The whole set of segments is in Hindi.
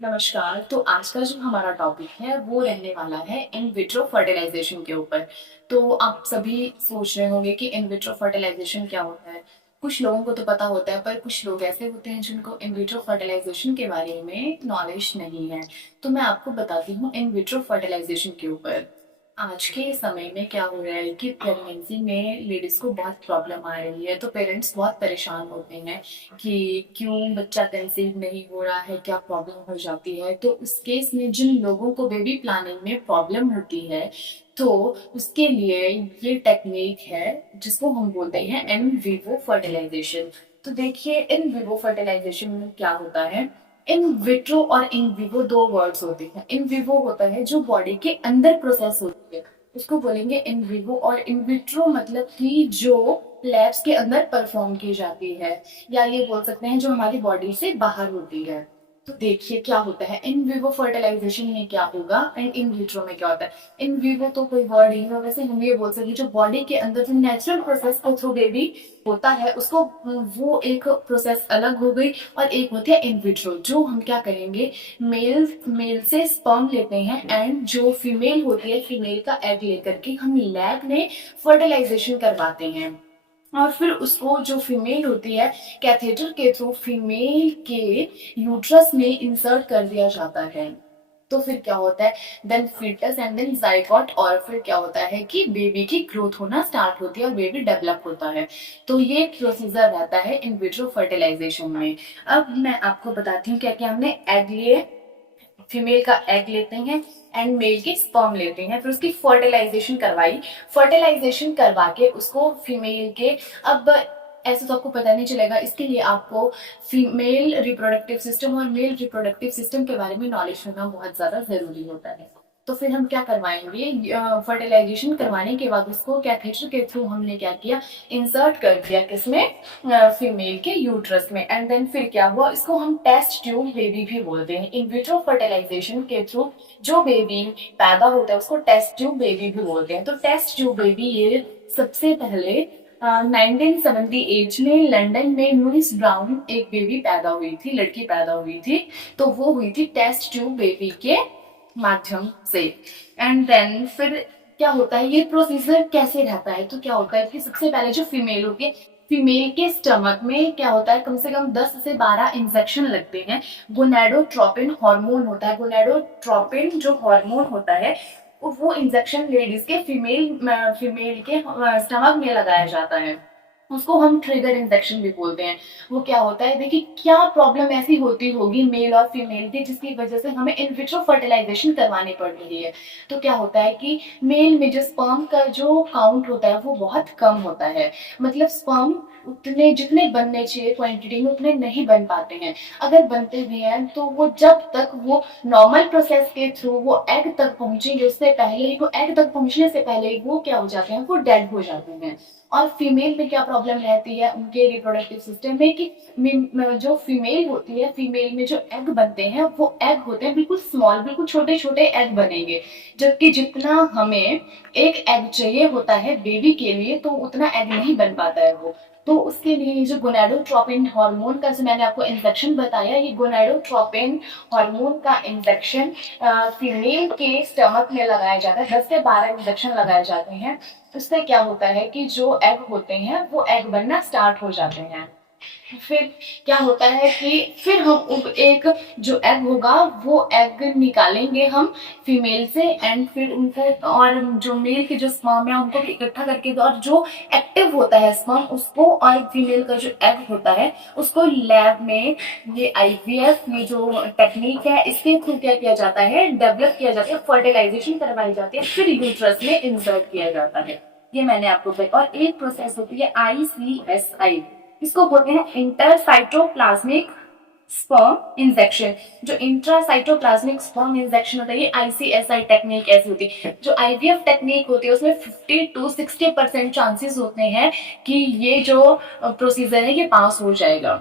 नमस्कार। तो आज का जो हमारा टॉपिक है वो रहने वाला है इन विट्रो फर्टिलाइजेशन के ऊपर। तो आप सभी सोच रहे होंगे कि इन विट्रो फर्टिलाइजेशन क्या होता है। कुछ लोगों को तो पता होता है, पर कुछ लोग ऐसे होते हैं जिनको इन विट्रो फर्टिलाइजेशन के बारे में नॉलेज नहीं है। तो मैं आपको बताती हूँ इन विट्रो फर्टिलाइजेशन के ऊपर। आज के समय में क्या हो रहा है कि प्रेगनेंसी में लेडीज को बहुत प्रॉब्लम आ रही है, तो पेरेंट्स बहुत परेशान होते हैं कि क्यों बच्चा कंसीव नहीं हो रहा है, क्या प्रॉब्लम हो जाती है। तो उस केस में जिन लोगों को बेबी प्लानिंग में प्रॉब्लम होती है, तो उसके लिए ये टेक्निक है जिसको हम बोलते हैं इन विवो फर्टिलाइजेशन। तो देखिए, इन विवो फर्टिलाइजेशन में क्या होता है। इन विट्रो और इन विवो दो वर्ड्स होते हैं। इन विवो होता है जो बॉडी के अंदर प्रोसेस होती है, उसको बोलेंगे इन विवो। और इन विट्रो मतलब कि जो लैब्स के अंदर परफॉर्म की जाती है, या ये बोल सकते हैं जो हमारी बॉडी से बाहर होती है। तो देखिए क्या होता है इन विवो फर्टिलाइजेशन में क्या होगा एंड इन विट्रो में क्या होता है। इन विवो तो कोई वर्ड ही है, वैसे हम ये बोल सकते हैं जो बॉडी के अंदर जो नेचुरल प्रोसेस के थ्रू बेबी होता है उसको, वो एक प्रोसेस अलग हो गई। और एक होती है इन विट्रो, जो हम क्या करेंगे, मेल मेल से स्पर्म लेते हैं एंड जो फीमेल होती है फीमेल का एग लेकर के हम लैब में फर्टिलाइजेशन करवाते हैं। और फिर उसको जो फीमेल होती है कैथेटर के थ्रू फीमेल के यूट्रस में इंसर्ट कर दिया जाता है। तो फिर क्या होता है, then foetus and then zygote. और फिर क्या होता है कि बेबी की ग्रोथ होना स्टार्ट होती है और बेबी डेवलप होता है। तो ये प्रोसीजर रहता है इन विट्रो फर्टिलाइजेशन में। अब मैं आपको बताती हूँ क्या क्या हमने एग लिए। फीमेल का एग लेते हैं एंड मेल के स्पर्म लेते हैं, फिर उसकी फर्टिलाइजेशन करवाई। फर्टिलाइजेशन करवा के उसको फीमेल के, अब ऐसे तो आपको पता नहीं चलेगा, इसके लिए आपको फीमेल रिप्रोडक्टिव सिस्टम और मेल रिप्रोडक्टिव सिस्टम के बारे में नॉलेज होना बहुत ज्यादा जरूरी होता है। तो फिर हम क्या करवाएंगे, फर्टिलाइजेशन करवाने के बाद उसको कैथेटर के थ्रू हमने क्या किया, इंसर्ट कर दिया किसमें, फीमेल के यूट्रस में। एंड देन फिर क्या हुआ, इसको हम टेस्ट ट्यूब बेबी भी बोलते हैं। इन विट्रो फर्टिलाइजेशन के थ्रू जो बेबी पैदा होता है उसको टेस्ट ट्यूब बेबी भी बोलते हैं। तो टेस्ट ट्यूब बेबी ये सबसे पहले 1978 में लंदन में लुइस ब्राउन एक बेबी पैदा हुई थी, लड़की पैदा हुई थी। तो वो हुई थी टेस्ट ट्यूब बेबी के माध्यम से। एंड देन फिर क्या होता है, ये प्रोसीजर कैसे रहता है। तो क्या होता है कि सबसे पहले जो फीमेल होती है, फीमेल के स्टमक में क्या होता है, कम से कम 10 से 12 इंजेक्शन लगते हैं। गोनेडोट्रोपिन हार्मोन होता है। गोनेडोट्रोपिन जो हार्मोन होता है वो इंजेक्शन लेडीज के फीमेल के स्टमक में लगाया जाता है। उसको हम ट्रिगर इंजेक्शन भी बोलते हैं। वो क्या होता है, देखिए क्या प्रॉब्लम ऐसी होती होगी मेल और फीमेल की जिसकी वजह से हमें इन विट्रो फर्टिलाइजेशन करवानी पड़ रही है। तो क्या होता है कि मेल में जो स्पर्म का जो काउंट होता है वो बहुत कम होता है। मतलब स्पर्म उतने जितने बनने चाहिए क्वांटिटी में उतने नहीं बन पाते हैं। अगर बनते भी हैं तो वो जब तक वो नॉर्मल प्रोसेस के थ्रू वो एग तक पहुंचेंगे उससे पहले ही, वो एग तक पहुंचने से पहले ही वो क्या हो जाते हैं, वो डेड हो जाते हैं। और फीमेल में क्या प्रॉब्लम रहती है उनके रिप्रोडक्टिव सिस्टम में कि जो फीमेल होती है, फीमेल में जो एग बनते हैं वो एग होते हैं बिल्कुल स्मॉल, बिल्कुल छोटे छोटे एग बनेंगे। जबकि जितना हमें एक एग चाहिए होता है बेबी के लिए, तो उतना एग नहीं बन पाता है वो। तो उसके लिए ये जो गोनेडोट्रोपिन हार्मोन का जो मैंने आपको इंजेक्शन बताया, ये गोनेडोट्रोपिन हार्मोन का इंजेक्शन फीमेल के स्टमक में लगाया जाता है। 10 से 12 इंजेक्शन लगाए जाते हैं। उससे क्या होता है कि जो एग होते हैं वो एग बनना स्टार्ट हो जाते हैं। फिर क्या होता है कि फिर हम एक जो एग होगा वो एग निकालेंगे हम फीमेल से। एंड फिर उनको, और जो मेल के जो स्पर्म है उनको इकट्ठा करके, और जो एक्टिव होता है स्पर्म उसको, और फीमेल का जो एग होता है उसको लैब में, ये आईवीएफ ये जो टेक्निक है इसके थ्रू क्या किया जाता है, डेवलप किया जाता है, फर्टिलाइजेशन करवाई जाती है, फिर यूट्रस में इंसर्ट किया जाता है। ये मैंने आपको बताया। और एक प्रोसेस होती है ICSI, इसको बोलते हैं इंटरसाइटोप्लाज्मिक स्पर्म इंजेक्शन। जो इंट्रासाइटोप्लाज्मिक स्पर्म इंजेक्शन होता है ये ICSI टेक्निक ऐसी होती है। जो IVF टेक्निक होती है उसमें 50 to 60% चांसेस होते हैं कि ये जो प्रोसीजर है ये पास हो जाएगा।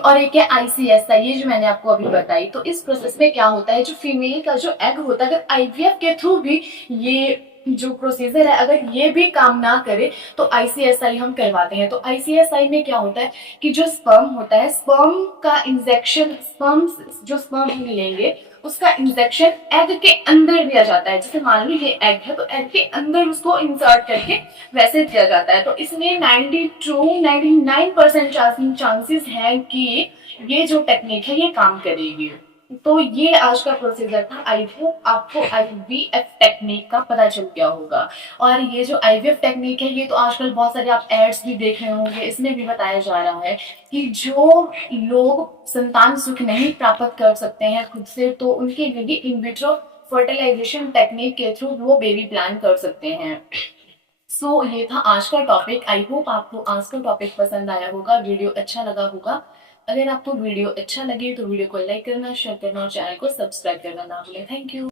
और एक है ICSI, ये जो मैंने आपको अभी बताई। तो इस प्रोसेस में क्या होता है, जो फीमेल का जो एग होता है, अगर IVF के थ्रू भी ये जो प्रोसीजर है अगर ये भी काम ना करे तो आईसीएसआई हम करवाते हैं। तो आईसीएसआई में क्या होता है कि जो स्पर्म होता है, स्पर्म का इंजेक्शन, स्पर्म जो स्पर्म हम लेंगे उसका इंजेक्शन एग के अंदर दिया जाता है। जैसे मान लो ये एग है तो एग के अंदर उसको इंसर्ट करके वैसे दिया जाता है। तो इसमें 99% चांसेस है कि ये जो टेक्निक है ये काम करेगी। तो ये आज का प्रोसीजर था। आई होप आपको आईवीएफ टेक्निक का पता चल गया होगा। और ये जो आईवीएफ टेक्निक है ये तो आजकल बहुत सारे आप एड्स भी देख रहे होंगे, इसमें भी बताया जा रहा है कि जो लोग संतान सुख नहीं प्राप्त कर सकते हैं खुद से, तो उनके लिए इन विट्रो फर्टिलाइजेशन टेक्निक के थ्रू वो बेबी प्लान कर सकते हैं। ये था आज का टॉपिक। आई होप आपको आज का टॉपिक पसंद आया होगा, वीडियो अच्छा लगा होगा। अगर आपको वीडियो अच्छा लगे तो वीडियो को लाइक करना, शेयर करना और चैनल को सब्सक्राइब करना ना भूलें। Thank you.